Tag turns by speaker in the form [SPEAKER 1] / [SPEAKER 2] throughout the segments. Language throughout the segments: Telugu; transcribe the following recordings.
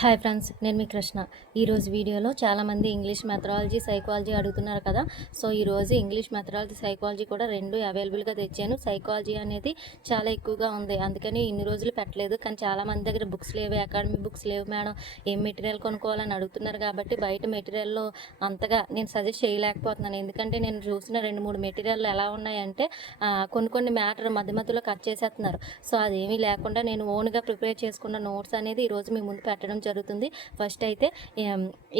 [SPEAKER 1] హాయ్ ఫ్రెండ్స్ నేను మీ కృష్ణ. ఈరోజు వీడియోలో చాలామంది ఇంగ్లీష్ మెథడాలజీ సైకాలజీ అడుగుతున్నారు కదా. సో ఈరోజు ఇంగ్లీష్ మెథడాలజీ సైకాలజీ కూడా రెండు అవైలబుల్గా తెచ్చాను. సైకాలజీ అనేది చాలా ఎక్కువగా ఉంది. అందుకని ఇన్ని రోజులు పెట్టలేదు. కానీ చాలామంది దగ్గర బుక్స్ లేవు. అకాడమీ బుక్స్ లేవు మేడం. ఏం మెటీరియల్ కొనుక్కోవాలని అడుగుతున్నారు కాబట్టి బయట మెటీరియల్లో అంతగా నేను సజెస్ట్ చేయలేకపోతున్నాను. ఎందుకంటే నేను చూసిన రెండు మూడు మెటీరియల్ ఎలా ఉన్నాయంటే కొన్ని కొన్ని మ్యాటర్ మధ్య మధ్యలో కట్ చేసేస్తున్నారు. సో అదేమీ లేకుండా నేను ఓన్గా ప్రిపేర్ చేసుకున్న నోట్స్ అనేది ఈరోజు మీ ముందు పెట్టడం జరుగుతుంది. ఫస్ట్ అయితే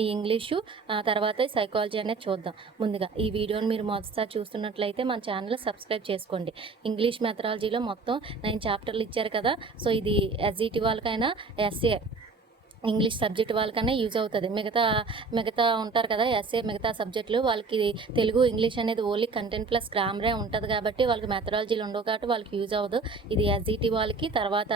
[SPEAKER 1] ఈ ఇంగ్లీషు ఆ తర్వాత సైకాలజీ అనేది చూద్దాం. ముందుగా ఈ వీడియోని మీరు మొదటిసారి చూస్తున్నట్లయితే మన ఛానల్ సబ్స్క్రైబ్ చేసుకోండి. ఇంగ్లీష్ మెథడాలజీలో మొత్తం నైన్ చాప్టర్లు ఇచ్చారు కదా. సో ఇది ఎస్ఈటి వాళ్ళకైనా ఎస్ఏ ఇంగ్లీష్ సబ్జెక్ట్ వాళ్ళకన్నా యూజ్ అవుతుంది. మిగతా మిగతా ఉంటారు కదా ఎస్ఏ మిగతా సబ్జెక్టులు వాళ్ళకి తెలుగు ఇంగ్లీష్ అనేది ఓన్లీ కంటెంట్ ప్లస్ గ్రామరే ఉంటుంది కాబట్టి వాళ్ళకి మెథడాలజీలు ఉండవు కాబట్టి వాళ్ళకి యూజ్ అవ్వదు. ఇది ఎస్జిటి వాళ్ళకి తర్వాత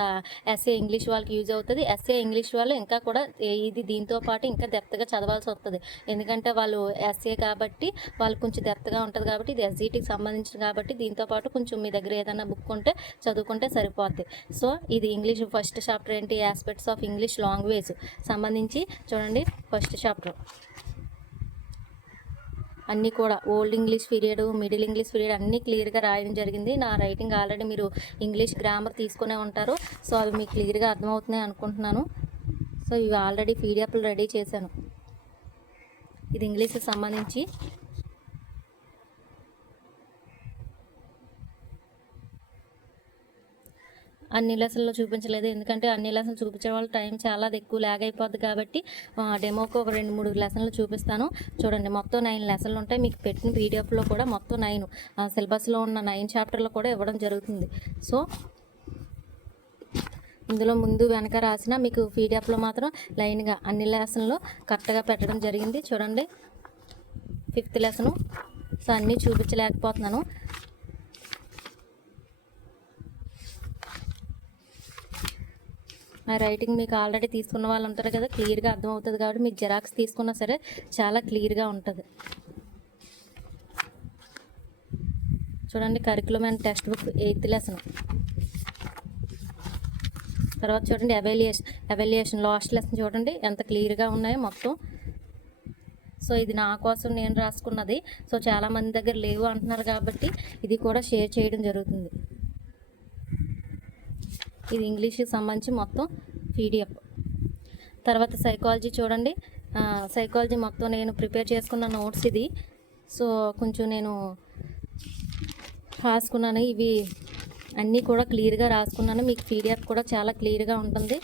[SPEAKER 1] ఎస్ఏ ఇంగ్లీష్ వాళ్ళకి యూజ్ అవుతుంది. ఎస్ఏ ఇంగ్లీష్ వాళ్ళు ఇంకా కూడా ఇది దీంతో పాటు ఇంకా దెప్తగా చదవాల్సి వస్తుంది. ఎందుకంటే వాళ్ళు ఎస్ఏ కాబట్టి వాళ్ళు కొంచెం దెప్తగా ఉంటుంది కాబట్టి ఇది ఎస్జిటికి సంబంధించిన కాబట్టి దీంతో పాటు కొంచెం మీ దగ్గర ఏదైనా బుక్ ఉంటే చదువుకుంటే సరిపోద్ది. సో ఇది ఇంగ్లీష్ ఫస్ట్ చాప్టర్ ఏంటి? ఆస్పెక్ట్స్ ఆఫ్ ఇంగ్లీష్ లాంగ్వేజ్ సంబంధించి చూడండి ఫస్ట్ చాప్టర్. అన్నీ కూడా old English period middle English period అన్నీ క్లియర్గా రాయడం జరిగింది. నా రైటింగ్ ఆల్రెడీ మీరు ఇంగ్లీష్ గ్రామర్ తీసుకునే ఉంటారు. సో అవి మీకు క్లియర్గా అర్థమవుతున్నాయి అనుకుంటున్నాను. సో ఇవి ఆల్రెడీ పీడిఎఫ్లు రెడీ చేశాను. ఇది ఇంగ్లీష్కి సంబంధించి అన్ని లెసన్లో చూపించలేదు. ఎందుకంటే అన్ని లెసన్లు చూపించే వాళ్ళ టైం చాలా ఎక్కువ ల్యాగ్ అయిపోద్ది కాబట్టి ఆ, డెమోకి ఒక రెండు మూడు లెసన్లు చూపిస్తాను. చూడండి మొత్తం నైన్ లెసన్లు ఉంటాయి. మీకు పెట్టిన పీడిఎఫ్లో కూడా మొత్తం నైన్ సిలబస్లో ఉన్న నైన్ చాప్టర్లు కూడా ఇవ్వడం జరుగుతుంది. సో ఇందులో ముందు వెనక రాసిన మీకు పీడిఎఫ్లో మాత్రం లైన్గా అన్ని లెసన్లు కరెక్ట్గా పెట్టడం జరిగింది. చూడండి ఫిఫ్త్ లెసను సో అన్నీ చూపించలేకపోతున్నాను. ఆ రైటింగ్ మీకు ఆల్రెడీ తీసుకున్న వాళ్ళు ఉంటారు కదా క్లియర్గా అర్థమవుతుంది కాబట్టి మీకు జెరాక్స్ తీసుకున్నా సరే చాలా క్లియర్గా ఉంటుంది. చూడండి curriculum and textbook eighth lesson తర్వాత చూడండి అవైలియేషన్ అవైలియేషన్ లాస్ట్ లెసన్ చూడండి ఎంత క్లియర్గా ఉన్నాయో మొత్తం. సో ఇది నా కోసం నేను రాసుకున్నది. సో చాలా మంది దగ్గర లేవు అంటున్నారు కాబట్టి ఇది కూడా షేర్ చేయడం జరుగుతుంది. ఇది ఇంగ్లీష్కి సంబంధించి మొత్తం పీడిఎఫ్. తర్వాత సైకాలజీ చూడండి. సైకాలజీ మొత్తం నేను ప్రిపేర్ చేసుకున్న నోట్స్ ఇది. సో కొంచెం నేను రాసుకున్నాను. ఇవి అన్నీ కూడా క్లియర్గా రాసుకున్నాను. మీకు పీడిఎఫ్ కూడా చాలా క్లియర్గా ఉంటుంది.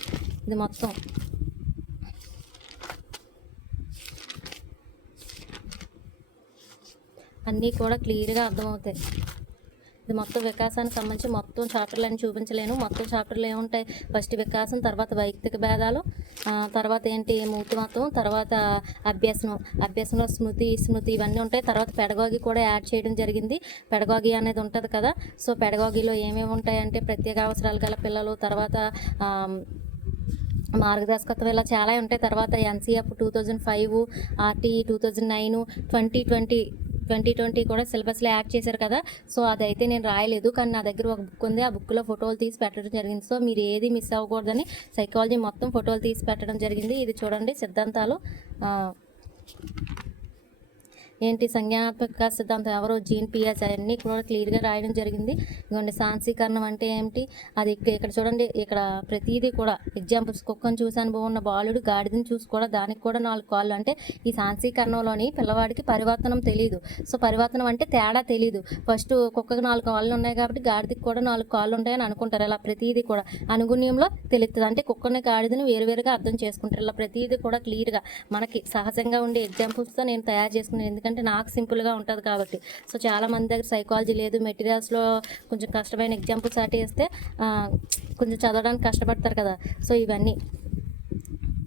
[SPEAKER 1] ఇది మొత్తం. అన్నీ కూడా క్లియర్గా అర్థమవుతాయి. ఇది మొత్తం వికాసానికి సంబంధించి మొత్తం చాప్టర్లు అని చూపించలేను. మొత్తం చాప్టర్లు ఏముంటాయి ఫస్ట్ వికాసం తర్వాత వైయక్తిక భేదాలు తర్వాత ఏంటి? మూర్తిమత్వం తర్వాత అభ్యాసం అభ్యాసంలో స్మృతి స్మృతి ఇవన్నీ ఉంటాయి. తర్వాత పెడగాగి కూడా యాడ్ చేయడం జరిగింది. పెడగాగి అనేది ఉంటుంది కదా? సో పెడగాగిలో ఏమేమి ఉంటాయంటే ప్రత్యేక అవసరాలు గల పిల్లలు తర్వాత మార్గదర్శకత్వం ఇలా చాలా ఉంటాయి. తర్వాత NCF two thousand five RT two thousand nine twenty twenty twenty twenty కూడా సిలబస్లో యాడ్ చేశారు కదా. సో అదైతే నేను రాయలేదు. కానీ నా దగ్గర ఒక బుక్ ఉంది. ఆ బుక్లో ఫోటోలు తీసి పెట్టడం జరిగింది. సో మీరు ఏది మిస్ అవ్వకూడదని సైకాలజీ మొత్తం ఫోటోలు తీసి పెట్టడం జరిగింది. ఇది చూడండి సిద్ధాంతాలు. ఏంటి సంజ్ఞానాత్మక సిద్ధాంతం? ఎవరో జీన్ పియాజ్ అవన్నీ కూడా క్లియర్గా రాయడం జరిగింది. ఇదిగోండి సాంసీకరణం అంటే ఏమిటి? అది ఇక్కడ ఇక్కడ చూడండి ఇక్కడ ప్రతిదీ కూడా ఎగ్జాంపుల్స్ కుక్కను చూసి అనుభవం ఉన్న బాలుడు గాడిదని చూసి కూడా దానికి కూడా నాలుగు కాళ్ళు. అంటే ఈ సాంసీకరణంలోని పిల్లవాడికి పరివర్తనం తెలియదు సో పరివర్తనం అంటే తేడా తెలియదు ఫస్ట్ కుక్కకు నాలుగు కాళ్ళు ఉన్నాయి కాబట్టి గాడిదకి కూడా నాలుగు కాళ్ళు ఉంటాయని అనుకుంటారు. ఇలా ప్రతిదీ కూడా అనుగుణ్యంలో తెలుస్తుంది అంటే కుక్కని గాడిదని వేరువేరుగా అర్థం చేసుకుంటారు. ఇలా ప్రతిదీ కూడా క్లియర్గా మనకి సహజంగా ఉండే ఎగ్జాంపుల్స్తో నేను తయారు చేసుకున్నాను ఎందుకంటే నాకు సింపుల్గా ఉంటుంది కాబట్టి. సో చాలా మంది దగ్గర సైకాలజీ లేదు. మెటీరియల్స్లో కొంచెం కష్టమైన ఎగ్జాంపుల్స్ అటు వేస్తే కొంచెం చదవడానికి కష్టపడతారు కదా. సో ఇవన్నీ.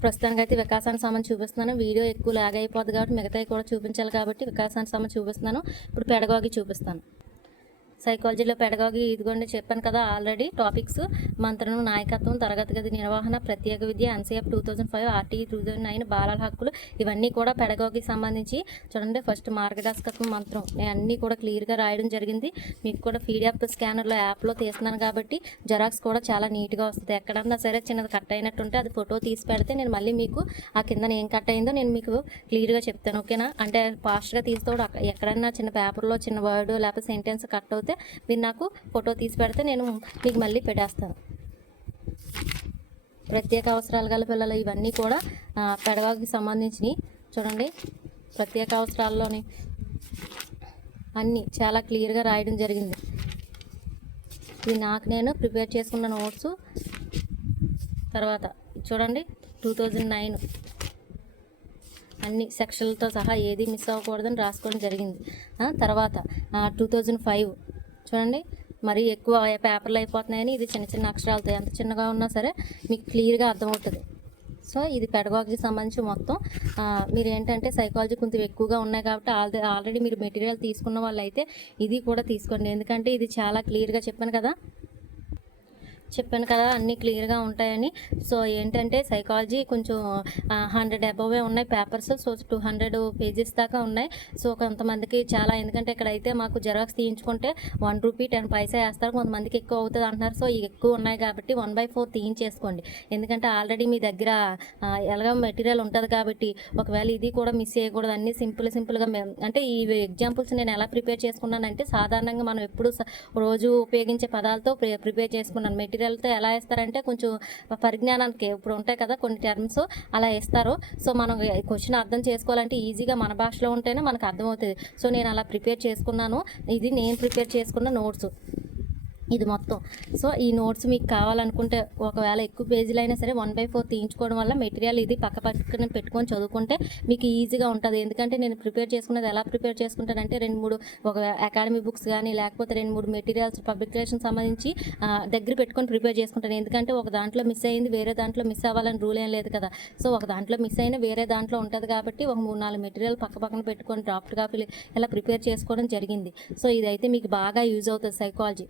[SPEAKER 1] ప్రస్తుతానికి అయితే వికాసానికి సంబంధించి చూపిస్తున్నాను. వీడియో ఎక్కువ లాగ్ అయిపోద్ది కాబట్టి మిగతావి కూడా చూపించాలి కాబట్టి వికాసానికి సంబంధించి చూపిస్తున్నాను. ఇప్పుడు పెడగోగి చూపిస్తాను. సైకాలజీలో పెడగాగి ఇదిగోండి చెప్పాను కదా ఆల్రెడీ టాపిక్స్. మంత్రం నాయకత్వం తరగతి గది నిర్వహణ ప్రత్యేక విద్య NCF two thousand five RTE two thousand nine బాలల హక్కులు ఇవన్నీ కూడా పెడగాకి సంబంధించి చూడండి ఫస్ట్ మార్గదర్శకత్వం మంత్రం. నేను అన్నీ కూడా క్లియర్గా రాయడం జరిగింది. మీకు కూడా పీడిఎఫ్ స్కానర్లో యాప్లో తీస్తున్నాను కాబట్టి జెరాక్స్ కూడా చాలా నీట్గా వస్తుంది. ఎక్కడన్నా సరే చిన్నది కట్ అయినట్టుంటే అది ఫోటో తీసి పెడితే నేను మళ్ళీ మీకు ఆ కింద ఏం కట్ అయిందో నేను మీకు క్లియర్గా చెప్తాను. ఓకేనా? అంటే ఫాస్ట్గా తీసుకోవడం ఎక్కడన్నా చిన్న పేపర్లో చిన్న వర్డ్ లేకపోతే సెంటెన్స్ కట్ అవుతే మీరు నాకు ఫోటో తీసి పెడితే నేను మీకు మళ్ళీ పెట్టేస్తాను. ప్రత్యేక అవసరాలు గల పిల్లలు ఇవన్నీ కూడా పెడవకి సంబంధించినవి. చూడండి ప్రత్యేక అవసరాల్లోని అన్నీ చాలా క్లియర్గా రాయడం జరిగింది. ఇది నాకు నేను ప్రిపేర్ చేసుకున్న నోట్స్. తర్వాత చూడండి టూ థౌజండ్ నైన్ అన్ని సెక్షన్లతో సహా ఏది మిస్ అవ్వకూడదని రాసుకోవడం జరిగింది. తర్వాత టూ థౌజండ్ ఫైవ్ చూడండి. మరీ ఎక్కువ పేపర్లు అయిపోతున్నాయని ఇది చిన్న చిన్న అక్షరాలతో ఎంత చిన్నగా ఉన్నా సరే మీకు క్లియర్గా అర్థమవుతుంది. సో ఇది పెడగాకి సంబంధించి మొత్తం మీరు ఏంటంటే సైకాలజీ కొంచెం ఎక్కువగా ఉన్నాయి కాబట్టి ఆల్రెడీ ఆల్రెడీ మీరు మెటీరియల్ తీసుకున్న వాళ్ళు అయితే ఇది కూడా తీసుకోండి. ఎందుకంటే ఇది చాలా క్లియర్గా చెప్పాను కదా. చెప్పాను కదా అన్నీ క్లియర్గా ఉంటాయని. సో ఏంటంటే సైకాలజీ కొంచెం హండ్రెడ్ అబోవే ఉన్నాయి papers so two hundred pages దాకా ఉన్నాయి. సో కొంతమందికి చాలా ఎందుకంటే ఇక్కడైతే మాకు జెరాక్స్ తీయించుకుంటే వన్ రూపీ టెన్ పైసా వేస్తారు. కొంతమందికి ఎక్కువ అవుతుంది అంటున్నారు. సో ఎక్కువ ఉన్నాయి కాబట్టి వన్ బై ఫోర్ తీయించేసుకోండి. ఎందుకంటే ఆల్రెడీ మీ దగ్గర ఎలాగో మెటీరియల్ ఉంటుంది కాబట్టి ఒకవేళ ఇది కూడా మిస్ చేయకూడదు. అన్నీ సింపుల్ సింపుల్గా అంటే ఈ ఎగ్జాంపుల్స్ నేను ఎలా ప్రిపేర్ చేసుకున్నానంటే సాధారణంగా మనం ఎప్పుడు స- రోజు ఉపయోగించే పదాలతో ప్రిపేర్ చేసుకున్నాను మెటీరియల్తో ఎలా వేస్తారంటే కొంచెం పరిజ్ఞానానికి ఇప్పుడు ఉంటాయి కదా కొన్ని టర్మ్స్ అలా వేస్తారు. సో మనం క్వశ్చన్ అర్థం చేసుకోవాలంటే ఈజీగా మన భాషలో ఉంటేనే మనకు అర్థమవుతుంది. సో నేను అలా ప్రిపేర్ చేసుకున్నాను. ఇది నేను ప్రిపేర్ చేసుకున్న నోట్స్ ఇది మొత్తం. సో ఈ నోట్స్ మీకు కావాలనుకుంటే ఒకవేళ ఎక్కువ పేజీలు అయినా సరే వన్ బై ఫోర్ తీయించుకోవడం వల్ల మెటీరియల్ ఇది పక్క పక్కన పెట్టుకొని చదువుకుంటే మీకు ఈజీగా ఉంటుంది. ఎందుకంటే నేను ప్రిపేర్ చేసుకున్నది ఎలా ప్రిపేర్ చేసుకుంటానంటే రెండు మూడు ఒక అకాడమీ బుక్స్ కానీ లేకపోతే రెండు మూడు మెటీరియల్స్ పబ్లికేషన్ సంబంధించి దగ్గర పెట్టుకొని ప్రిపేర్ చేసుకుంటాను. ఎందుకంటే ఒక దాంట్లో మిస్ అయింది వేరే దాంట్లో మిస్ అవ్వాలని రూల్ ఏం లేదు కదా. సో ఒక దాంట్లో మిస్ అయినా వేరే దాంట్లో ఉంటుంది కాబట్టి ఒక మూడు నాలుగు మెటీరియల్ పక్క పక్కన పెట్టుకొని డ్రాఫ్ట్ కాపీలు ఇలా ప్రిపేర్ చేసుకోవడం జరిగింది. సో ఇదైతే మీకు బాగా యూజ్ అవుతుంది సైకాలజీ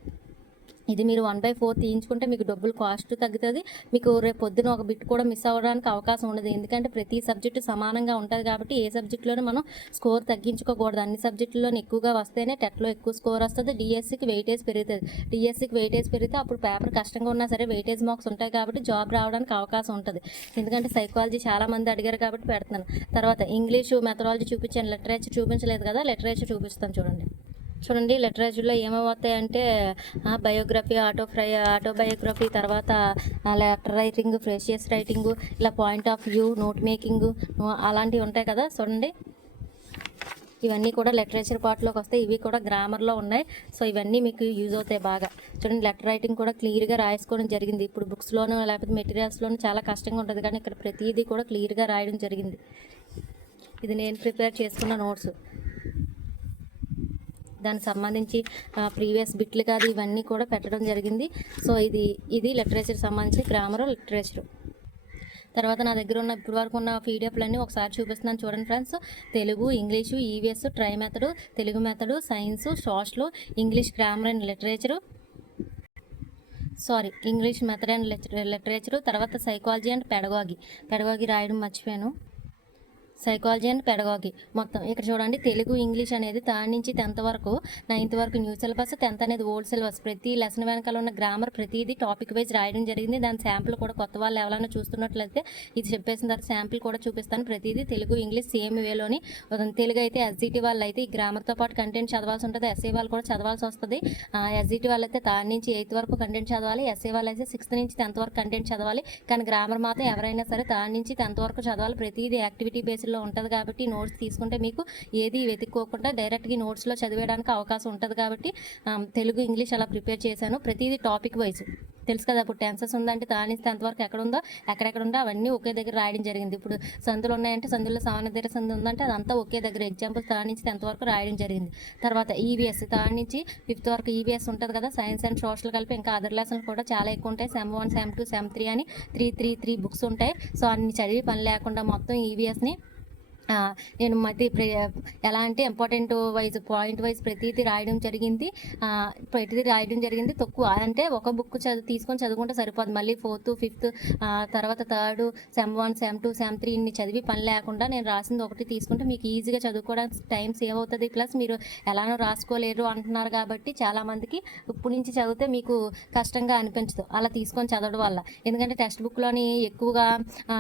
[SPEAKER 1] ఇది మీరు వన్ బై ఫోర్ తీయించుకుంటే మీకు డబ్బులు కాస్ట్ తగ్గుతుంది. మీకు రేపు పొద్దున ఒక బిట్ కూడా మిస్ అవ్వడానికి అవకాశం ఉండదు. ఎందుకంటే ప్రతి సబ్జెక్టు సమానంగా ఉంటుంది కాబట్టి ఏ సబ్జెక్టులోనే మనం స్కోర్ తగ్గించుకోకూడదు. అన్ని సబ్జెక్టులోనే ఎక్కువగా వస్తేనే టెట్లో ఎక్కువ స్కోర్ వస్తుంది. డిఎస్సికి వెయిటేజ్ పెరుగుతుంది. డిఎస్సికి వెయిటేజ్ పెరిగితే అప్పుడు పేపర్ కష్టంగా ఉన్నా సరే వెయిటేజ్ మార్క్స్ ఉంటాయి కాబట్టి జాబ్ రావడానికి అవకాశం ఉంటుంది. ఎందుకంటే సైకాలజీ చాలా మంది అడిగారు కాబట్టి పెడుతున్నాను. తర్వాత ఇంగ్లీషు మెథడాలజీ చూపించాను. లిటరేచర్ చూపించలేదు కదా. లిటరేచర్ చూపిస్తాను చూడండి. చూడండి లిటరేచర్లో ఏమేమి వస్తాయంటే బయోగ్రఫీ ఆటో ఫ్రై ఆటోబయోగ్రఫీ తర్వాత లెటర్ రైటింగ్ ఫ్రెషియస్ రైటింగ్ ఇలా point of view note making అలాంటివి ఉంటాయి కదా చూడండి. ఇవన్నీ కూడా లిటరేచర్ పార్ట్లోకి వస్తాయి ఇవి కూడా గ్రామర్లో ఉన్నాయి. సో ఇవన్నీ మీకు యూజ్ అవుతాయి బాగా. చూడండి లెటర్ రైటింగ్ కూడా క్లియర్గా రాసుకోవడం జరిగింది. ఇప్పుడు బుక్స్లోనూ లేకపోతే మెటీరియల్స్లోనూ చాలా కష్టంగా ఉంటుంది. కానీ ఇక్కడ ప్రతిదీ కూడా క్లియర్గా రాయడం జరిగింది. ఇది నేను ప్రిపేర్ చేసుకున్న నోట్స్. దానికి సంబంధించి ప్రీవియస్ బిట్లు కాదు ఇవన్నీ కూడా పెట్టడం జరిగింది. సో ఇది ఇది లిటరేచర్ సంబంధించి గ్రామర్ లిటరేచర్. తర్వాత నా దగ్గర ఉన్న ఇప్పటి వరకు ఉన్న పీడిఎఫ్లన్నీ ఒకసారి చూపిస్తున్నాను చూడండి friends. Telugu English EVS try method Telugu method science social English grammar and literature. Sorry English method and literature తర్వాత సైకాలజీ అండ్ పెడగాగి. పెడగాగి రాయడం మర్చిపోయాను. సైకాలజీ అండ్ పెడగాకి మొత్తం ఇక్కడ చూడండి తెలుగు ఇంగ్లీష్ అనేది థర్డ్ నుంచి టెన్త్ వరకు నైన్త్ వరకు న్యూ సిలబస్ టెన్త్ అనేది ఓల్డ్ సిలబస్ ప్రతి లెసన్ వెనకాల ఉన్న గ్రామర్ ప్రతిదీ టాపిక్ వైజ్ రాయడం జరిగింది. దాని శాంపుల్ కూడా కొత్త వాళ్ళు ఎవరైనా చూస్తున్నట్లయితే ఇది చెప్పేసిన తర్వాత శాంపుల్ కూడా చూపిస్తాను. ప్రతిదీ తెలుగు ఇంగ్లీష్ సేమ్ వేలోని తెలుగు అయితే ఎస్జిటి వాళ్ళు అయితే ఈ గ్రామర్తో పాటు కంటెంట్ చదవాల్సి ఉంటుంది. ఎస్ఏ వాళ్ళు కూడా చదవాల్సి వస్తుంది. ఎస్జిటి వాళ్ళు అయితే థర్డ్ నుంచి ఎయిత్ వరకు కంటెంట్ చదవాలి. ఎస్ఏ వాళ్ళు అయితే సిక్స్త్ నుంచి టెన్త్ వరకు కంటెంట్ చదవాలి. కానీ గ్రామర్ మాత్రం ఎవరైనా సరే థర్డ్ నుంచి టెన్త్ వరకు చదవాలి. ప్రతిదీ యాక్టివిటీ బేస్లో ఉంటుంది కాబట్టి నోట్స్ తీసుకుంటే మీకు ఏది వెతుక్కోకుండా డైరెక్ట్గా నోట్స్లో చదివేయడానికి అవకాశం ఉంటుంది కాబట్టి తెలుగు ఇంగ్లీష్ అలా ప్రిపేర్ చేశాను. ప్రతిదీ టాపిక్ వైజ్. తెలుసు కదా ఇప్పుడు టెన్సెస్ ఉందంటే తానిస్తే ఎంతవరకు ఎక్కడ ఉందో ఎక్కడెక్కడ ఉందో అవన్నీ ఒకే దగ్గర రాయడం జరిగింది. ఇప్పుడు సందులు ఉన్నాయంటే సందులో సమాన దగ్గర సందు ఉందంటే అదంతా ఒకే దగ్గర ఎగ్జాంపుల్ తా నుంచి టెన్త్ వరకు రాయడం జరిగింది. తర్వాత ఈవీఎస్ తా నుంచి ఫిఫ్త్ వరకు ఈవీఎస్ ఉంటుంది కదా సైన్స్ అండ్ సోషల్ కలిపి ఇంకా అదర్ లెసన్లు కూడా చాలా ఎక్కువ ఉంటాయి. Sem one sem two sem three అని త్రీ త్రీ త్రీ బుక్స్ ఉంటాయి. సో అన్ని చదివి పని లేకుండా మొత్తం ఈవీఎస్ని నేను మట్టి ప్ర- ఎలా అంటే ఇంపార్టెంట్ వైజ్ పాయింట్ వైజ్ ప్రతిదీ రాయడం జరిగింది. ప్రతిదీ రాయడం జరిగింది తక్కువ. అంటే ఒక బుక్ చదువు తీసుకొని చదువుకుంటే సరిపోదు. మళ్ళీ ఫోర్త్ ఫిఫ్త్ తర్వాత third sem one sem two sem three ఇన్ని చదివి పని లేకుండా నేను రాసింది ఒకటి తీసుకుంటే మీకు ఈజీగా చదువుకోవడానికి టైం సేవ్ అవుతుంది. ప్లస్ మీరు ఎలానో రాసుకోలేరు అంటున్నారు కాబట్టి చాలామందికి ఇప్పుడు నుంచి చదివితే మీకు కష్టంగా అనిపించదు. అలా తీసుకొని చదవడం వల్ల. ఎందుకంటే టెక్స్ట్ బుక్లోని ఎక్కువగా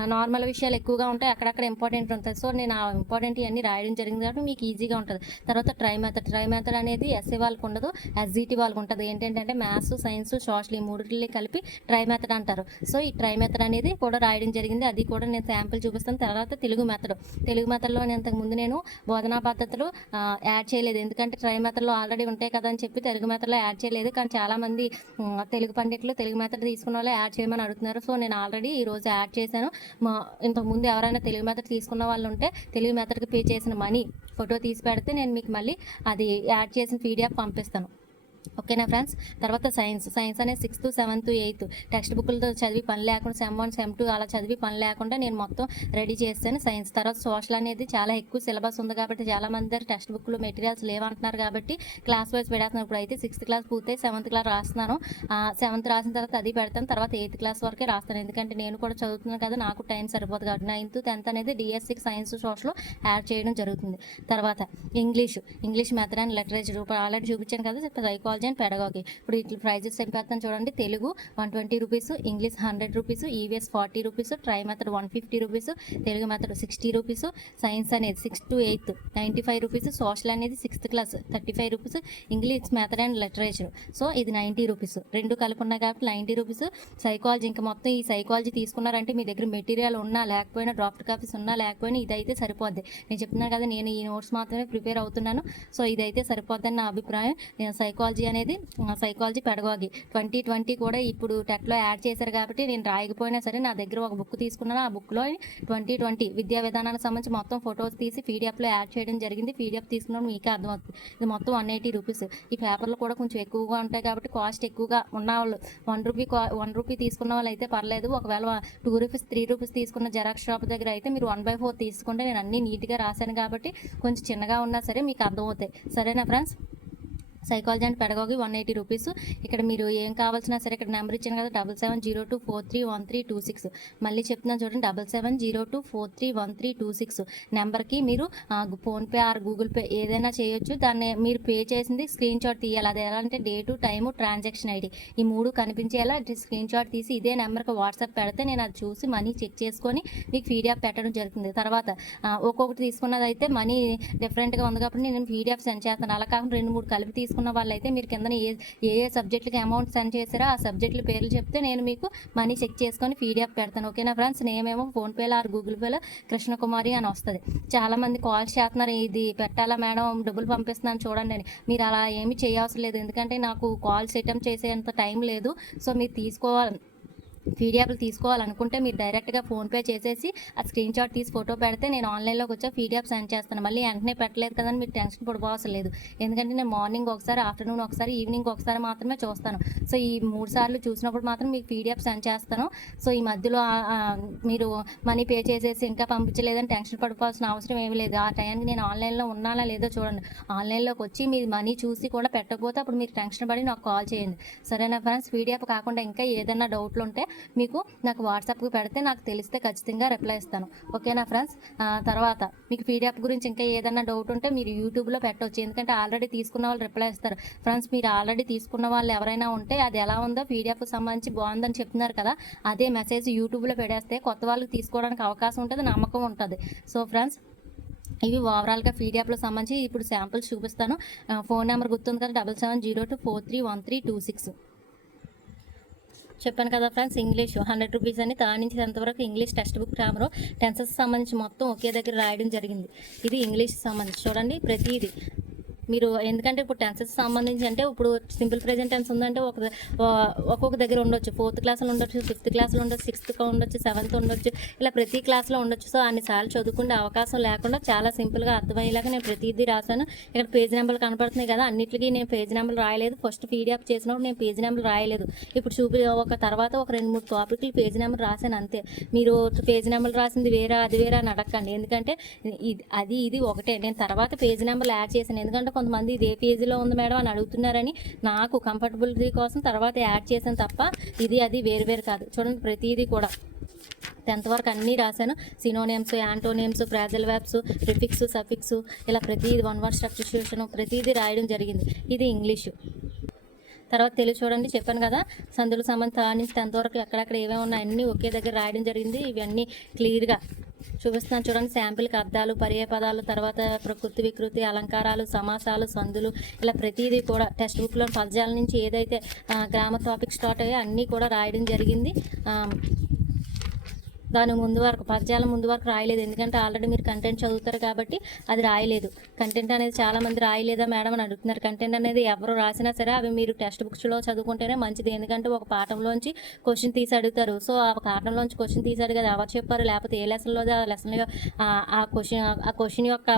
[SPEAKER 1] నార్మల్ విషయాలు ఎక్కువగా ఉంటాయి. అక్కడక్కడ ఇంపార్టెంట్ ఉంటుంది సో నేను ఇంపార్టెంట్ ఇవన్నీ రాయడం జరిగింది కాబట్టి మీకు ఈజీగా ఉంటుంది. తర్వాత ట్రై మెథడ్ ట్రై మెథడ్ అనేది ఎస్ఏ వాళ్ళకు ఉండదు ఎస్జిటి వాళ్ళకు ఉంటుంది. ఏంటంటే మ్యాథ్స్ సైన్స్ సోషల్ ఈ మూడింటిని కలిపి ట్రై మెథడ్ అంటారు. సో ఈ ట్రై మెథడ్ అనేది కూడా రాయడం జరిగింది. అది కూడా నేను శాంపుల్ చూపిస్తాను. తర్వాత తెలుగు మెథడ్. తెలుగు మెథడ్లో నేను ఇంతకుముందు నేను బోధనా పద్ధతులు యాడ్ చేయలేదు. ఎందుకంటే ట్రై మెథడ్లో ఆల్రెడీ ఉంటాయి కదా అని చెప్పి తెలుగు మెథడ్లో యాడ్ చేయలేదు. కానీ చాలామంది తెలుగు పండితులు తెలుగు మెథడ్ తీసుకున్న వాళ్ళు యాడ్ చేయమని అడుగుతున్నారు. సో నేను ఆల్రెడీ ఈ రోజు యాడ్ చేశాను. మా ఇంతకుముందు ఎవరైనా తెలుగు మెథడ్ తీసుకున్న వాళ్ళు ఉంటే తెలుగు మెథడ్కి పే చేసిన మనీ ఫోటో తీసి పెడితే నేను మీకు మళ్ళీ అది యాడ్ చేసిన పీడిఎఫ్ పంపిస్తాను. ఓకేనా ఫ్రెండ్స్? తర్వాత సైన్స్. సైన్స్ అనేది సిక్స్త్ సెవెంత్ ఎయిత్. టెక్స్ట్ బుక్లతో చదివి పని లేకుండా సెమ్ వన్ సెమ్ టూ అలా చదివి పని లేకుండా నేను మొత్తం రెడీ చేస్తాను సైన్స్. తర్వాత సోషల్ అనేది చాలా ఎక్కువ సిలబస్ ఉంది కాబట్టి చాలా మంది దగ్గర టెక్స్ట్ బుక్లు మెటీరియల్స్ లేవంటున్నారు కాబట్టి క్లాస్ వైజ్ పెడేస్తున్నారు ఇప్పుడు అయితే సిక్స్త్ క్లాస్ పూర్తయి సెవెంత్ క్లాస్ రాస్తున్నాను. సెవెంత్ రాసిన తర్వాత అది పెడతాను. తర్వాత ఎయిత్ క్లాస్ వరకే రాస్తాను. ఎందుకంటే నేను కూడా చదువుతున్నాను కదా నాకు టైం సరిపోదు కాబట్టి నైన్త్ టెన్త్ అనేది డిఎస్సికి సైన్స్ సోషల్ యాడ్ చేయడం జరుగుతుంది. తర్వాత English. English method and literature. ఇప్పుడు ఆల్రెడీ చూపించాను కదా సైకాలజీ అండ్ పెడగాకి ఇప్పుడు ఇట్లా ప్రైజెస్ చెప్పేస్తాను చూడండి. Telugu one twenty rupees English hundred rupees EVS forty rupees tri method one fifty rupees Telugu method sixty rupees science అనేది six to eighth ninety five rupees social అనేది sixth class thirty five rupees English method and literature. So ఇది నైంటీ రూపీస్. రెండు కలుపున్నాయి కాబట్టి నైంటీ రూపీస్. సైకాలజీ ఇంకా మొత్తం ఈ సైకాలజీ తీసుకున్నారంటే మీ దగ్గర మెటీరియల్ ఉన్నా లేకపోయినా డ్రాఫ్ట్ కాపీస్ ఉన్నా లేకపోయినా ఇదైతే సరిపోద్ది. నేను చెప్తున్నాను కదా నేను ఈ నోట్స్ మాత్రమే ప్రిపేర్ అవుతున్నాను. సో ఇదైతే సరిపోద్దని నా అభిప్రాయం. నేను సైకాలజీ అనేది సైకాలజీ పెడగాగి. ట్వంటీ ట్వంటీ కూడా ఇప్పుడు టెట్లో యాడ్ చేశారు కాబట్టి నేను రాయకపోయినా సరే నా దగ్గర ఒక బుక్ తీసుకున్నాను. ఆ బుక్లో ట్వంటీ ట్వంటీ విద్యా విధానానికి సంబంధించి మొత్తం ఫొటోస్ తీసి పీడిఎఫ్లో యాడ్ చేయడం జరిగింది. పీడిఎఫ్ తీసుకున్నాను మీకే అర్థమవుతుంది. ఇది మొత్తం వన్ ఎయిటీ రూపీస్. ఈ పేపర్లు కూడా కొంచెం ఎక్కువగా ఉంటాయి కాబట్టి కాస్ట్ ఎక్కువగా ఉన్న వాళ్ళు వన్ రూపీ వన్ రూపీ తీసుకున్న వాళ్ళు అయితే పర్లేదు. ఒకవేళ టూ రూపీస్ త్రీ రూపీస్ తీసుకున్న జెరాక్స్ షాప్ దగ్గర అయితే మీరు వన్ బై ఫోర్ తీసుకుంటే నేను అన్నీ నీట్గా రాశాను కాబట్టి కొంచెం చిన్నగా ఉన్నా సరే మీకు అర్థమవుతాయి. సరేనా friends? Psychology and pedagogy one eighty rupees ఇక్కడ మీరు ఏం కావాల్సిన సరే ఇక్కడ నెంబర్ ఇచ్చాను కదా double seven zero two four three one three two six మళ్ళీ చెప్తున్నాను చూడండి double seven zero two four three one three two six నెంబర్కి మీరు ఫోన్పే ఆర్ గూగుల్ పే ఏదైనా చేయొచ్చు. దాన్ని మీరు పే చేసింది స్క్రీన్ షాట్ తీయాలి. అది ఎలా అంటే డేటు టైము ట్రాన్సాక్షన్ ఐడి. ఈ మూడు కనిపించేలా స్క్రీన్ షాట్ తీసి ఇదే నెంబర్కి వాట్సాప్ పెడితే నేను అది చూసి మనీ చెక్ చేసుకొని మీకు పీడిఎఫ్ పెట్టడం జరుగుతుంది. తర్వాత ఒక్కొక్కటి తీసుకున్నదైతే మనీ డిఫరెంట్గా ఉంది కాబట్టి నేను పీడిఎఫ్ సెండ్ చేస్తాను. అలా కాకుండా రెండు మూడు కలిపి తీసుకు తీసుకున్న వాళ్ళైతే మీరు కింద ఏ ఏ ఏ సబ్జెక్టులకి అమౌంట్ సెండ్ చేశారో ఆ సబ్జెక్టుల పేర్లు చెప్తే నేను మీకు మనీ చెక్ చేసుకొని పీడిఎఫ్ పెడతాను. ఓకేనా ఫ్రెండ్స్ నేమేమో ఫోన్పేలో ఆర్ గూగుల్ పేలో కృష్ణకుమారి అని వస్తుంది. చాలా మంది కాల్స్ చేస్తున్నారు ఇది పెట్టాలా మేడం డబ్బులు పంపిస్తున్నాను చూడండి అని. మీరు అలా ఏమీ చేయవసరం లేదు. ఎందుకంటే నాకు కాల్స్ అటెంప్ట్ చేసేంత టైం లేదు. సో మీరు తీసుకోవాలి పీడిఎఫ్లు తీసుకోవాలనుకుంటే మీరు డైరెక్ట్గా ఫోన్పే చేసేసి ఆ స్క్రీన్ షాట్ తీసి ఫోటో పెడితే నేను ఆన్లైన్లోకి వచ్చా పీడిఎఫ్ సెండ్ చేస్తాను. మళ్ళీ వెంటనే పెట్టలేదు కదని మీరు టెన్షన్ పడిపోవసరం లేదు. ఎందుకంటే నేను మార్నింగ్ ఒకసారి ఆఫ్టర్నూన్ ఒకసారి ఈవినింగ్ ఒకసారి మాత్రమే చూస్తాను. సో ఈ మూడు సార్లు చూసినప్పుడు మాత్రం మీకు పీడిఎఫ్ సెండ్ చేస్తాను. సో ఈ మధ్యలో మీరు మనీ పే చేసేసి ఇంకా పంపించలేదని టెన్షన్ పడిపోవాల్సిన అవసరం ఏమీ లేదు. ఆ టైంకి నేను ఆన్లైన్లో ఉన్నానా లేదో చూడండి. ఆన్లైన్లోకి వచ్చి మీ మనీ చూసి కూడా పెట్టకపోతే అప్పుడు మీరు టెన్షన్ పడి నాకు కాల్ చేయండి. సరేనా ఫ్రెండ్స్ పీడిఎఫ్ కాకుండా ఇంకా ఏదైనా డౌట్లు ఉంటే మీకు నాకు వాట్సాప్కి పెడితే నాకు తెలిస్తే ఖచ్చితంగా రిప్లై ఇస్తాను. ఓకేనా ఫ్రెండ్స్ తర్వాత మీకు పీడిఎఫ్ గురించి ఇంకా ఏదైనా డౌట్ ఉంటే మీరు యూట్యూబ్లో పెట్టవచ్చు ఎందుకంటే ఆల్రెడీ తీసుకున్న వాళ్ళు రిప్లై ఇస్తారు. ఫ్రెండ్స్ మీరు ఆల్రెడీ తీసుకున్న వాళ్ళు ఎవరైనా ఉంటే అది ఎలా ఉందో పీడిఎఫ్ సంబంధించి బాగుందని చెప్తున్నారు కదా అదే మెసేజ్ యూట్యూబ్లో పెడేస్తే కొత్త వాళ్ళకి తీసుకోవడానికి అవకాశం ఉంటుంది నమ్మకం ఉంటుంది. సో ఫ్రెండ్స్ ఇవి ఓవరాల్గా పీడిఎఫ్లో సంబంధించి ఇప్పుడు శాంపుల్స్ చూపిస్తాను. ఫోన్ నెంబర్ గుర్తుంది కదా double seven zero two four three one three two six చెప్పాను కదా ఫ్రెండ్స్ ఇంగ్లీష్. హండ్రెడ్ రూపీస్ అని థర్డ్ నుంచి టెన్త్ వరకు English text book grammar tenses సంబంధించి మొత్తం ఒకే దగ్గర రాయడం జరిగింది. ఇది ఇంగ్లీష్ సంబంధించి. చూడండి ప్రతిదీ. మీరు ఎందుకంటే ఇప్పుడు టెన్సెస్ సంబంధించి అంటే ఇప్పుడు సింపుల్ ప్రెజెంట్ టెన్స్ ఉందంటే ఒక ఒక్కొక్క దగ్గర ఉండొచ్చు. ఫోర్త్ క్లాస్లో ఉండొచ్చు ఫిఫ్త్ క్లాస్లో ఉండొచ్చు సిక్స్త్ ఉండొచ్చు సెవెంత్ ఉండొచ్చు ఇలా ప్రతి క్లాస్లో ఉండొచ్చు. సో అన్నిసార్లు చదువుకునే అవకాశం లేకుండా చాలా సింపుల్గా అర్థమయ్యేలాగా నేను ప్రతిదీ రాశాను. ఇక్కడ పేజ్ నెంబర్లు కనపడుతున్నాయి కదా అన్నిటికీ నేను పేజ్ నెంబర్ రాయలేదు. ఫస్ట్ పీడిఎఫ్ చేసినప్పుడు నేను పేజ్ నెంబర్ రాయలేదు. ఇప్పుడు చూపి ఒక తర్వాత ఒక రెండు మూడు టాపిక్లు పేజ్ నెంబర్ రాశాను అంతే. మీరు పేజ్ నెంబర్ రాసింది వేరే అది వేరే అని అడగండి ఎందుకంటే ఇది అది ఇది ఒకటే. నేను తర్వాత పేజ్ నెంబర్లు యాడ్ చేశాను. ఎందుకంటే కొంతమంది ఇది ఏ పేజీలో ఉంది మేడం అని అడుగుతున్నారని నాకు కంఫర్టబిలిటీ కోసం తర్వాత యాడ్ చేశాను తప్ప ఇది అది వేరు వేరు కాదు. చూడండి ప్రతిదీ కూడా. టెన్త్ వరకు అన్నీ రాశాను. Synonyms antonyms phrasal verbs prefix suffix ఇలా ప్రతిదీ వన్ వర్డ్ సబ్స్టిట్యూషన్ ప్రతిదీ రాయడం జరిగింది. ఇది ఇంగ్లీషు. తర్వాత తెలుగు చూడండి చెప్పాను కదా సందులు సంబంధించి నుంచి టెన్త్ వరకు ఎక్కడెక్కడ ఏమేమి ఉన్నాయి అన్నీ ఒకే దగ్గర రాయడం జరిగింది. ఇవన్నీ క్లియర్గా చూపిస్తున్నాను చూడండి శాంపిల్కి అర్థాలు పర్యాపదాలు తర్వాత ప్రకృతి వికృతి అలంకారాలు సమాసాలు సందులు ఇలా ప్రతిదీ కూడా టెక్స్ట్ బుక్లో పదజాల నుంచి ఏదైతే గ్రామ గ్రామర్ టాపిక్ స్టార్ట్ అయ్యాయో అన్నీ కూడా రాయడం జరిగింది. దాని ముందు వరకు పదజాలం ముందు వరకు రాయలేదు. ఎందుకంటే ఆల్రెడీ మీరు కంటెంట్ చదువుతారు కాబట్టి అది రాయలేదు. కంటెంట్ అనేది చాలా మంది రాయలేదా మేడం అని అడుగుతున్నారు. కంటెంట్ అనేది ఎవరు రాసినా సరే అవి మీరు టెక్స్ట్ బుక్స్లో చదువుకుంటేనే మంచిది. ఎందుకంటే ఒక పాఠంలోంచి క్వశ్చన్ తీసి అడుగుతారు. సో ఆ పాఠంలోంచి క్వశ్చన్ తీసి కదా ఎవరు చెప్పారు? లేకపోతే ఏ లెసన్లో ఆ లెసన్ ఆ క్వశ్చన్ ఆ క్వశ్చన్ యొక్క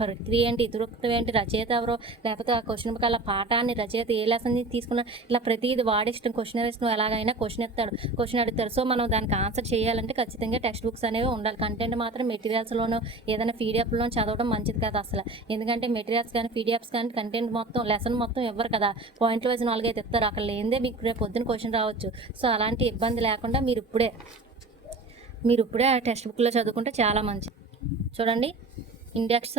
[SPEAKER 1] ప్రక్రియ ఏంటి? ఇతరుక్తం ఏంటి? రచయిత ఎవరో? లేకపోతే ఆ క్వశ్చన్ అలా పాఠాన్ని రచయిత ఏ లెసన్ తీసుకున్నా ఇలా ప్రతిది వాడిష్టం క్వశ్చన్ ఇష్టం ఎలాగైనా క్వశ్చన్ ఎత్తాడు క్వశ్చన్ అడుగుతారు సో మనం దానికి ఆన్సర్ చేయాలంటే ఖచ్చితంగా టెక్స్ట్ బుక్స్ అనేవి ఉండాలి. కంటెంట్ మాత్రం మెటీరియల్స్లోనూ ఏదైనా పీడిఎఫ్లో చదవడం మంచిది కాదు అసలు. ఎందుకంటే మెటీరియల్స్ కానీ పీడిఎఫ్స్ కానీ కంటెంట్ మొత్తం లెసన్ మొత్తం ఇవ్వరు కదా. పాయింట్ వైజ్ నాలుగైతే ఇస్తారు. అక్కడ లేదే మీకు రేపు పొద్దున క్వశ్చన్ రావచ్చు. సో అలాంటి ఇబ్బంది లేకుండా మీరు ఇప్పుడే మీరు ఇప్పుడే ఆ టెక్స్ట్ బుక్లో చదువుకుంటే చాలా మంచిది. చూడండి. ఇండెక్స్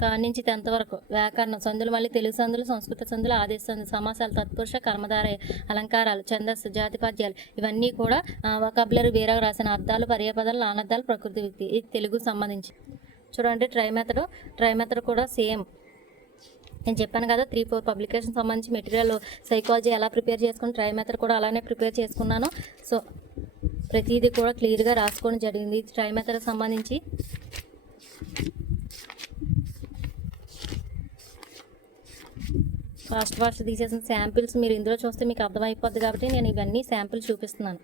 [SPEAKER 1] థర్డ్ నుంచి టెన్త్ వరకు వ్యాకరణం సందులు మళ్ళీ తెలుగు సందులు సంస్కృత సందులు ఆదేశ సందులు సమాసాలు తత్పురుష కర్మధార అలంకారాలు ఛందస్సు జాతిపద్యాలు ఇవన్నీ కూడా వకాబులరీ వేరే రాసిన అర్థాలు పర్యాపదాలు నానర్థాలు ప్రకృతి వ్యక్తి ఇది తెలుగు సంబంధించి. చూడండి ట్రై మెథడ్ ట్రై మెథడ్ కూడా సేమ్ నేను చెప్పాను కదా త్రీ ఫోర్ పబ్లికేషన్ సంబంధించి మెటీరియల్ సైకాలజీ ఎలా ప్రిపేర్ చేసుకుని ట్రై మెథడ్ కూడా అలానే ప్రిపేర్ చేసుకున్నాను. సో ప్రతిదీ కూడా క్లియర్గా రాసుకోవడం జరిగింది. ట్రై మెథడ్కి సంబంధించి ఫాస్ట్ ఫాస్ట్ తీసేసిన శాంపిల్స్ మీరు ఇందులో చూస్తే మీకు అర్థమైపోద్ది కాబట్టి నేను ఇవన్నీ శాంపిల్ చూపిస్తున్నాను.